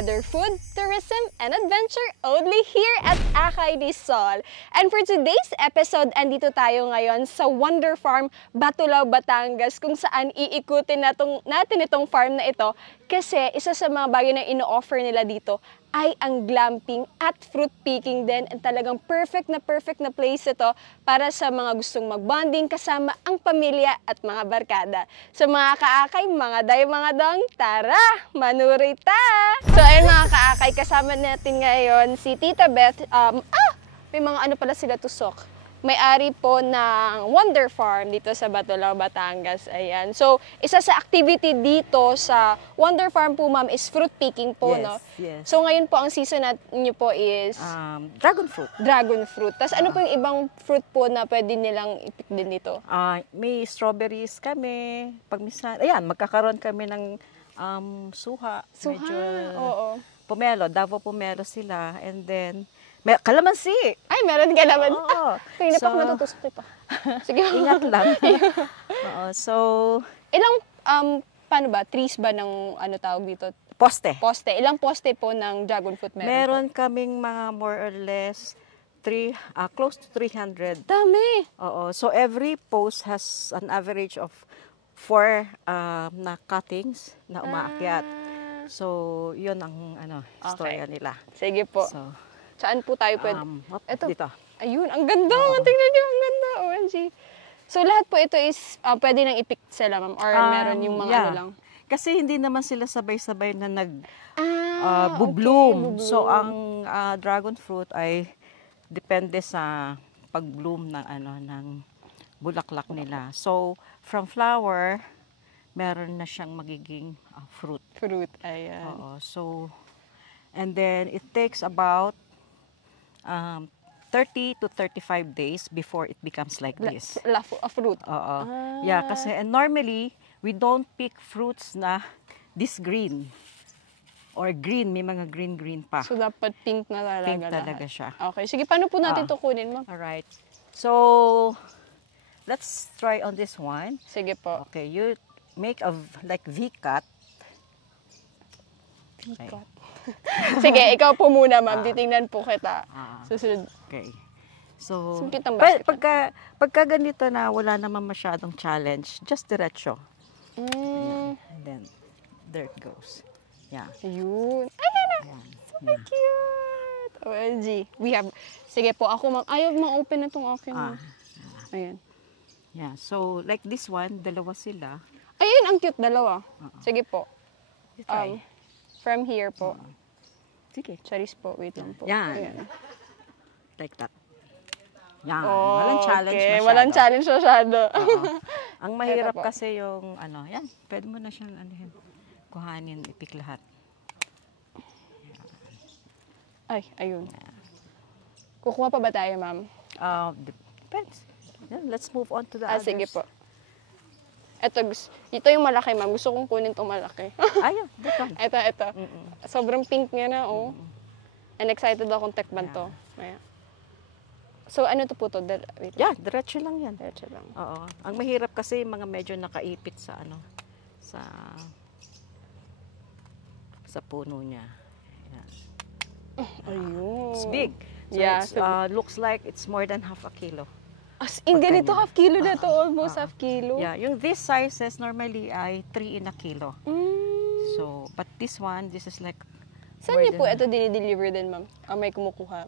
gather food, tourism, and adventure only here at Akay Rizal. And for today's episode, andito tayo ngayon sa Wonder Farm, Batulao, Batangas, kung saan iikutin natin itong farm na ito kasi isa sa mga bagay na ino-offer nila dito ay ang glamping at fruit picking din. And talagang perfect na place ito para sa mga gustong mag-bonding kasama ang pamilya at mga barkada. So mga kaakay, mga day, mga dong, tara, manurita! So ayun mga kaakay, kasama natin ngayon si Tita Beth. May mga ano pala sila tusok. May-ari po ng Wonder Farm dito sa Batulao, Batangas. Ayan. So, isa sa activity dito sa Wonder Farm po, ma'am, is fruit picking po, yes, no? Yes. So, ngayon po, ang season niyo po is? Dragon fruit. Dragon fruit. Tapos, ano po yung ibang fruit po na pwede nilang ipik din dito? May strawberries kami. Pag minsan, ayan, magkakaroon kami ng suha. Suha, Medyo, oo. pomelo, Davao pomelo sila. And then, kalamansi. Ay, meron kalamansi. Oo. Kaya na pa matutusok pa. Sige. Ingat lang. Oo, so, ilang, paano ba? Trees ba ng, ano tawag dito? poste. Poste. Ilang poste po ng dragon fruit meron? Meron kaming mga more or less close to 300. Dami. Oo. So, every post has an average of 4 na cuttings na umaakyat. So, yun ang storya nila. Sige po. So, saan po tayo pwede? Ito. Dito. Ayun, ang ganda. Tingnan niyo, ang ganda. OMG. So, lahat po ito is pwede nang i-pick sila, ma'am? Or meron yung mga ano lang? Kasi hindi naman sila sabay-sabay na Okay, nag-bloom. So, ang dragon fruit ay depende sa pag-bloom ng bulaklak nila. So, from flower, meron na siyang magiging fruit. Fruit, ayan. Oo. So, and then it takes about 30 to 35 days before it becomes like this. A fruit? Oo. Yeah, kasi and normally, we don't pick fruits na this green. Or green, may mga green pa. So, dapat pink na talaga. Pink talaga siya. Okay, sige, paano po natin ito kunin, ma'am? Alright. So, let's try on this one. Sige po. Okay, you make a like V-cut. V-cut. Sige, ikaw po muna, ma'am. Titingnan po kita. Susunod. Okay. So, pagka ganito na wala naman masyadong challenge, just diretso. And then, there it goes. Yeah. Ayun. Ayan. So cute. OMG. Sige po, ako, ma'am. Ayaw ma-open na itong akin. Ayan. Yeah. So, like this one, dalawa sila. Ayun, ang cute, dalawa. Sige po. Try. From here po. Sige. Charis po, wait lang po. Yan. Ayan. Like that. Yan. Walang challenge okay. masyado. Walang challenge masyado. Ang mahirap kasi yung, yan, pwede mo na siyang, kuhanin, ipik lahat. Yan. Ay, ayun. Kukuha pa ba tayo, ma'am? Depends. Yeah, let's move on to the others. Sige po. Ito yung malaki, ma'am. Gusto kong kunin itong malaki. Ayun, dito. Ito. Sobrang pink niya na, oh. And excited akong tekman to. Ayan. So, ano to po to? Yeah, diretso lang yan. Diretso lang. Oo. Ang mahirap kasi mga medyo nakaipit sa sa puno niya. Ayan. Ayun. It's big. So yeah. Looks like it's more than half a kilo. As in, ganito half kilo na to. Almost half kilo. Yeah, yung this sizes normally ay 3 in a kilo. So, but this is like saan niyo po ito dinideliver din, ma'am? May kumukuha?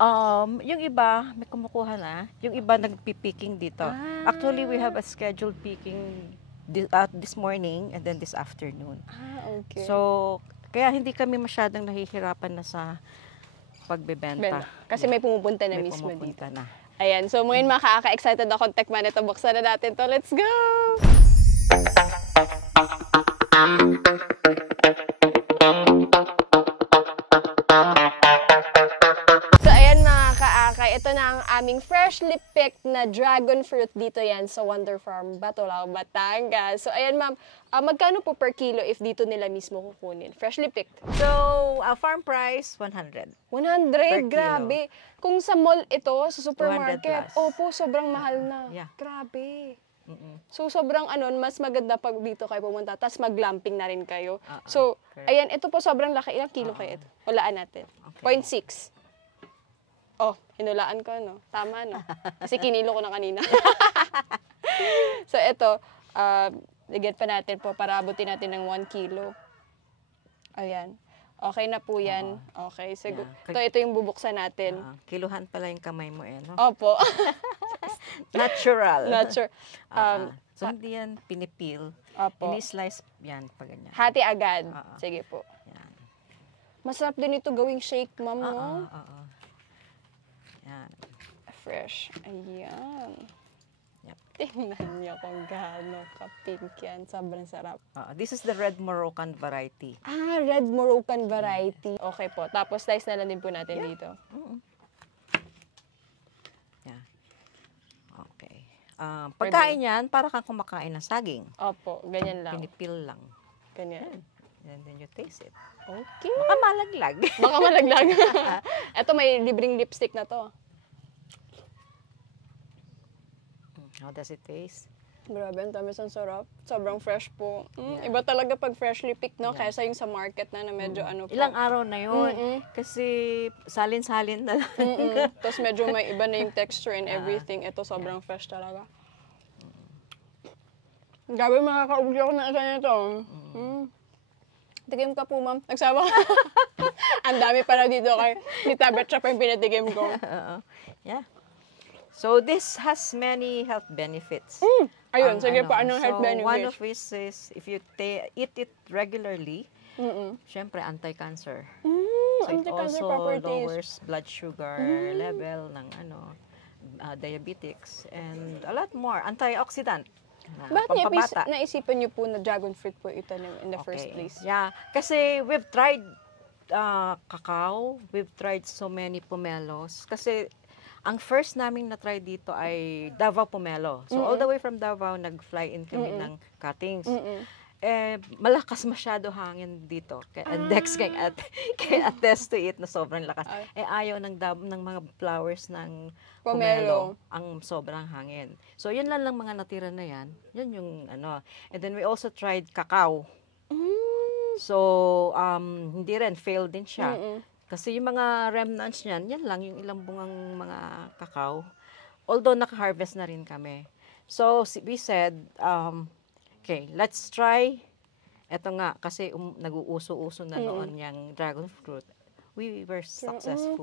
Yung iba, may kumukuha na. Yung iba nagpipicking dito. Actually, we have a scheduled picking this morning and then this afternoon. Okay. So, kaya hindi kami masyadong nahihirapan na sa pagbebenta. Kasi may pumupunta na may mismo dito. Na. Ayan, so ngayon makaka-excited ako tekman ito. Buksan na natin to. Let's go! So ayan mga kaakay, ito na ang aming freshly picked na dragon fruit dito yan sa Wonder Farm, Batulao, Batangas. So ayan ma'am, magkano po per kilo if dito nila mismo kukunin? Freshly picked. So, farm price, 100. 100, grabe. Kung sa mall ito, sa supermarket, 200 plus. opo, sobrang mahal na. Yeah. Grabe. So, sobrang mas maganda pag dito kayo pumunta, tapos mag-glamping na rin kayo. Ah, So, correct. ayan, ito po sobrang laki. Ilang kilo kayo ito? Hulaan natin. Okay. 0.6. Oh, hinulaan ko, no? Tama, no? Kasi kinilo ko na kanina. So, ito, ligyan pa natin po para abutin natin ng 1 kilo. Ayan. Okay na po yan. Okay. So, Yeah. ito yung bubuksan natin. Kiluhan pala yung kamay mo no? Opo. Natural. Not sure. So, hindi yan pinipil. Opo. Ini-slice yan pa ganyan. Hati agad. Sige po. Yan. Masarap din ito gawing shake, ma'am, no? Oo. Yan. Fresh. Ayan. Yep. Tingnan niyo kung gaano ka-pink yan. Sobrang sarap. This is the red Moroccan variety. Red Moroccan variety. Okay po. Tapos slice na lang din po natin dito. Yeah. Okay. Pagkain yan, para kang kumakain ng saging. Opo, ganyan lang. Pinipil lang. Ganyan. And then you taste it. Okay. Baka malaglag. Baka malaglag. Ito, may libreng lipstick na to. How does it taste? Grabe, ang tamis, ang sarap. Sobrang fresh po. Iba talaga pag freshly picked, no? Kaysa yung sa market na medyo po. Ilang araw na yun. Kasi salin-salin na lang. Tapos medyo may iba na yung texture and everything. Ito, sobrang fresh talaga. Grabe, makakaubli ako ng isa nito. Tikim ka po, ma'am. Nagsawa ka. Ang dami pala dito kay Tita Betcha pa yung pinatikim ko. Yeah. So, this has many health benefits. Ayun, sige po, anong health benefits? One of which is, if you eat it regularly, syempre, anti-cancer. So, it Anti-cancer also properties. lowers blood sugar level ng diabetics and a lot more. Antioxidant. Bakit naisipan niyo po na dragon fruit po itanim in the first place? Yeah, kasi we've tried cacao, we've tried so many pomelos. Kasi ang first naming na-try dito ay Davao pomelo. So all the way from Davao, nag-fly in kami ng cuttings. Malakas masyado hangin dito. And Dex kay attest to it na sobrang lakas. Ayaw ng mga flowers ng pomelo ang sobrang hangin. So yun lang mga natira na yan. Yun yung And then we also tried cacao. So hindi rin, failed din siya. Kasi yung mga remnants niyan, yan lang yung ilang bungang mga cacao. Although naka-harvest na rin kami. So we said, okay, let's try. Ito nga, kasi nag-uuso-uso na noon yung dragon fruit. We were successful.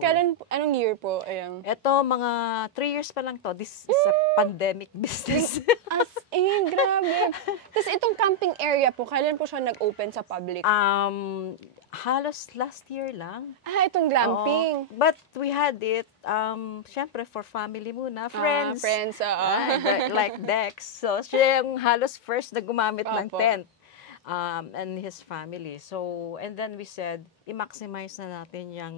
Anong year po? Ayan. Ito, mga 3 years pa lang to. This is a pandemic business. As in, grabe. Tapos itong camping area po, kailan po siya nag-open sa public? Halos last year lang. Itong glamping. But we had it, syempre, for family muna, friends. Friends, like Dex. So, siya yung halos first na gumamit ng Opo. tent. And his family. So, and then we said, i-maximize na natin yung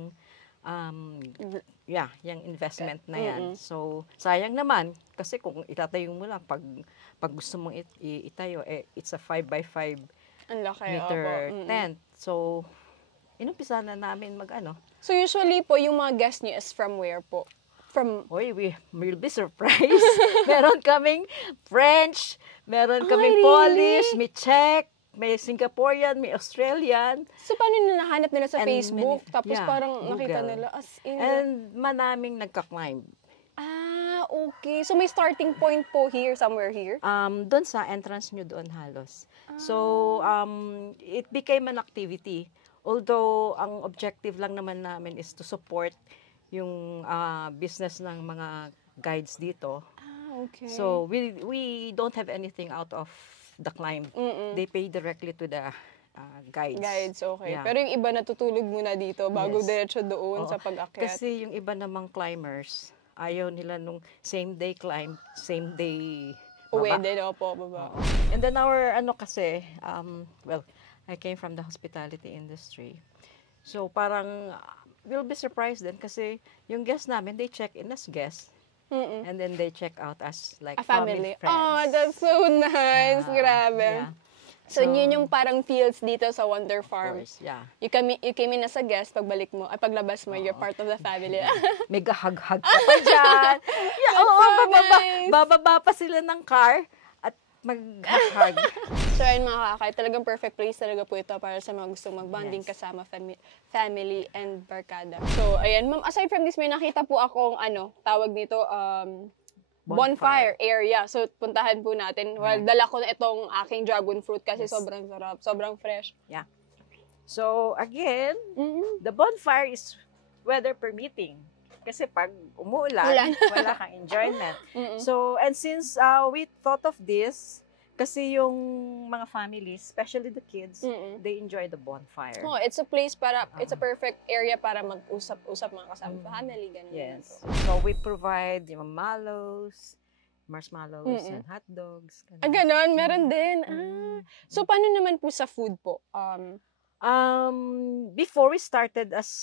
yung investment na yan. So, sayang naman, kasi kung itatayo mo lang, pag gusto mong itayo, it's a 5x5 Ang laki, meter opo. tent. So, inumpisa na namin So, usually po, yung mga guests niyo is from where po? We'll be surprised. Meron kaming French, meron kaming really? Polish, may Czech, may Singaporean, may Australian. So, paano nila nahanap nila sa And Facebook? Tapos parang Google. nakita nila as in. And manaming nagka-climb. Okay. So, may starting point po here, somewhere here? Doon sa entrance nyo doon halos. So, it became an activity. Although, ang objective lang naman namin is to support yung business ng mga guides dito. Okay. So, we don't have anything out of the climb. They pay directly to the guides. Guides, okay. Yeah. Pero yung iba natutulog muna dito bago Yes. diretso doon sa pag-akyat. Kasi yung iba namang climbers, ayaw nila nung same day climb, same day Uwi baba. din, opo, baba. And then our kasi, I came from the hospitality industry. So parang we'll be surprised then kasi yung guests namin, they check in as guests. And then they check out as like A family. friends. Oh, that's so nice. Grabe. Yeah. So, yun yung parang feels dito sa Wonder Of Farm. course, yeah. You came in as a guest, pagbalik mo, paglabas mo, you're part of the family. Mega hug-hug ka pa dyan. Yeah, That's so nice. bababa pa sila ng car. mag-hug. So ayun mga kakay, talagang perfect place talaga po ito para sa mga gustong mag-bonding kasama family and barkada. So ayan ma'am, aside from this, may nakita po akong tawag nito, bonfire area. So puntahan po natin. Well, dala ko na itong aking dragon fruit kasi sobrang sarap, sobrang fresh. Yeah. So again, the bonfire is weather permitting. Kasi pag umuulan, wala kang enjoyment. So, and since we thought of this, kasi yung mga families, especially the kids, they enjoy the bonfire. Oh, it's a place para, it's a perfect area para mag-usap-usap mga kasama family, ganun. Yes. So, we provide yung marshmallows and hot dogs. Ganun, meron din. So, paano naman po sa food po? Before we started as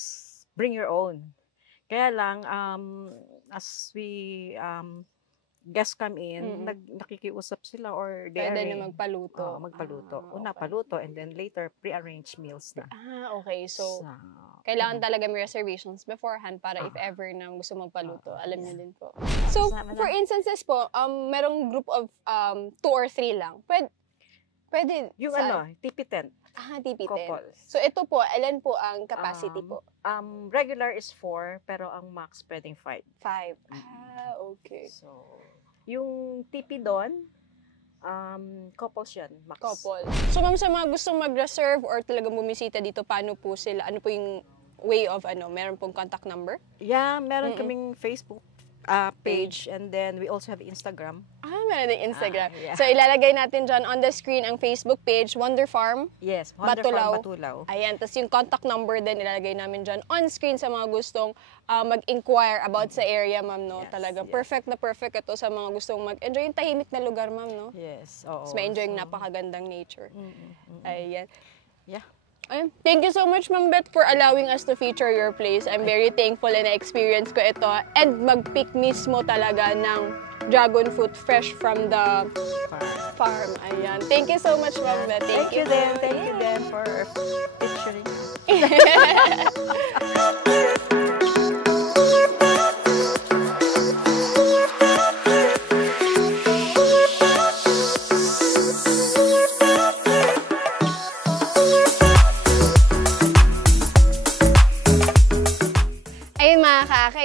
bring your own. Kaya lang, as we guests come in, nakikiusap sila or they pwede na magpaluto. Magpaluto. Una, paluto and then later, pre-arranged meals na. Okay. So kailangan talaga may reservations beforehand para if ever na gusto magpaluto, alam niyo din po. So, for instances po, merong group of 2 or 3 lang. Pwede yung tipi tent. Tipi tent. Couples. So, ito po, ilan po ang capacity po? Regular is 4, pero ang max pwedeng 5. 5. Okay. So, yung tipi doon, couples yan, max. Couple. So, ma'am, sa mga gustong mag-reserve or talagang bumisita dito, paano po sila? Ano po yung way of, meron pong contact number? Yeah, meron kaming Facebook page and then we also have Instagram. Meron din Instagram. Yeah. So, ilalagay natin dyan on the screen ang Facebook page, Wonder Farm. Yes, Wonder Farm Batulaw. Ayan, tapos yung contact number din ilalagay namin dyan on screen sa mga gustong mag-inquire about sa area, ma'am, no? Yes, Talaga, perfect na perfect ito sa mga gustong mag-enjoy yung tahimik na lugar, ma'am, no? Yes, oo. Tapos may enjoy yung napakagandang nature. Ayan. Yeah. Ayun. Thank you so much, Ma'am Beth, for allowing us to feature your place. I'm very thankful na na-experience ko ito. And mag-pick mismo talaga ng dragon fruit fresh from the farm. Ayan. Thank you so much, Ma'am Beth. Thank you then for featuring.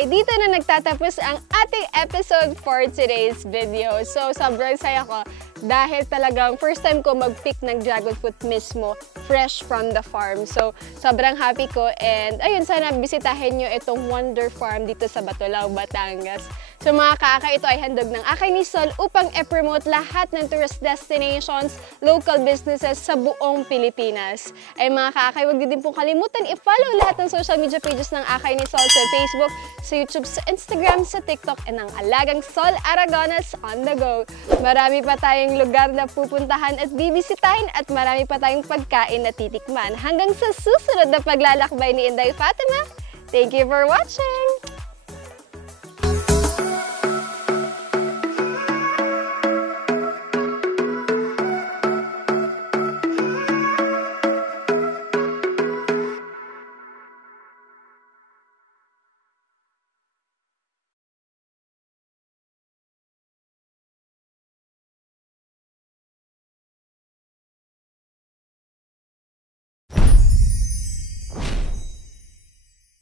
Dito na nagtatapos ang ating episode for today's video. So, sobrang saya ko dahil talagang first time ko mag-pick ng dragon fruit mismo, fresh from the farm. So, sobrang happy ko and ayun, sana bisitahin nyo itong Wonder Farm dito sa Batulaw, Batangas. So mga kaka, ito ay handog ng Akay ni Sol upang i-promote lahat ng tourist destinations, local businesses sa buong Pilipinas. Ay mga kaka, huwag din pong kalimutan i-follow lahat ng social media pages ng Akay ni Sol sa Facebook, sa YouTube, sa Instagram, sa TikTok, and ang alagang Sol Aragonas on the go. Marami pa tayong lugar na pupuntahan at bibisitahin at marami pa tayong pagkain na titikman. Hanggang sa susunod na paglalakbay ni Inday Fatima, thank you for watching!